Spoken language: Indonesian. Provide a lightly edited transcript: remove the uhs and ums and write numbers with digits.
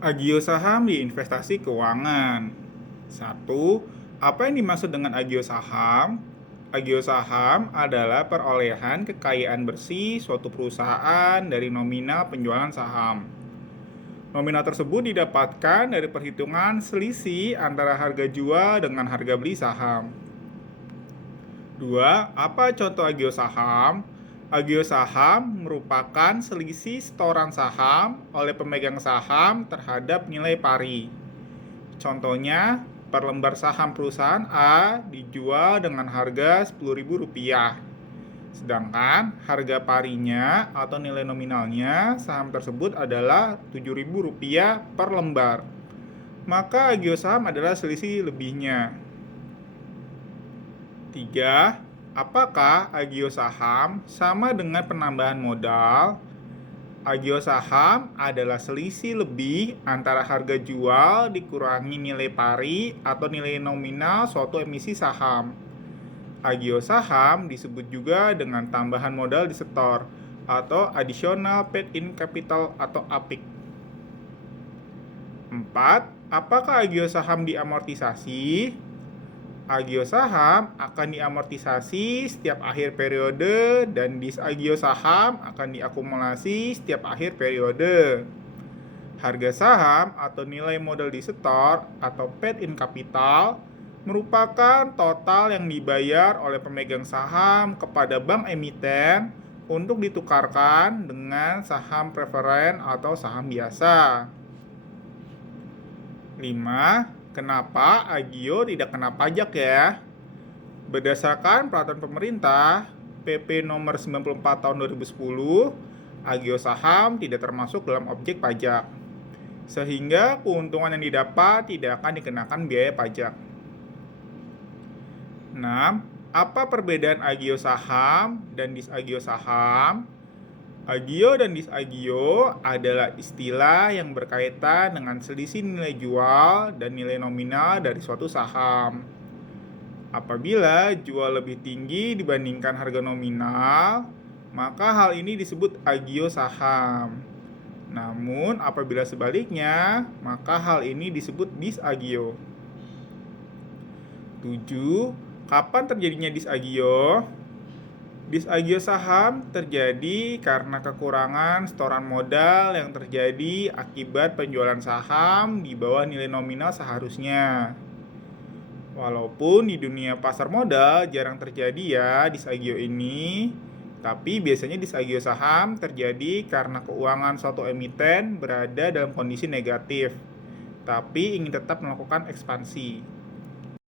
Agio saham di investasi keuangan. Satu, apa yang dimaksud dengan agio saham? Agio saham adalah perolehan kekayaan bersih suatu perusahaan dari nominal penjualan saham. Nominal tersebut didapatkan dari perhitungan selisih antara harga jual dengan harga beli saham. Dua, apa contoh agio saham? Agio saham merupakan selisih setoran saham oleh pemegang saham terhadap nilai pari. Contohnya, per lembar saham perusahaan A dijual dengan harga Rp10.000. Sedangkan harga parinya atau nilai nominalnya saham tersebut adalah Rp7.000 per lembar. Maka agio saham adalah selisih lebihnya. 3. Apakah agio saham sama dengan penambahan modal? Agio saham adalah selisih lebih antara harga jual dikurangi nilai pari atau nilai nominal suatu emisi saham. Agio saham disebut juga dengan tambahan modal disetor atau additional paid in capital atau APIC. 4. Apakah agio saham diamortisasi? Agio saham akan diamortisasi setiap akhir periode dan disagio saham akan diakumulasi setiap akhir periode. Harga saham atau nilai modal disetor atau paid in capital merupakan total yang dibayar oleh pemegang saham kepada bank emiten untuk ditukarkan dengan saham preferen atau saham biasa. 5. Kenapa agio tidak kena pajak ya? Berdasarkan peraturan pemerintah PP nomor 94 tahun 2010, agio saham tidak termasuk dalam objek pajak. Sehingga keuntungan yang didapat tidak akan dikenakan biaya pajak. 6. Apa perbedaan agio saham dan disagio saham? Agio dan disagio adalah istilah yang berkaitan dengan selisih nilai jual dan nilai nominal dari suatu saham. Apabila jual lebih tinggi dibandingkan harga nominal, maka hal ini disebut agio saham. Namun apabila sebaliknya, maka hal ini disebut disagio. 7. Kapan terjadinya disagio? Disagio saham terjadi karena kekurangan setoran modal yang terjadi akibat penjualan saham di bawah nilai nominal seharusnya. Walaupun di dunia pasar modal jarang terjadi ya disagio ini, tapi biasanya disagio saham terjadi karena keuangan suatu emiten berada dalam kondisi negatif, tapi ingin tetap melakukan ekspansi.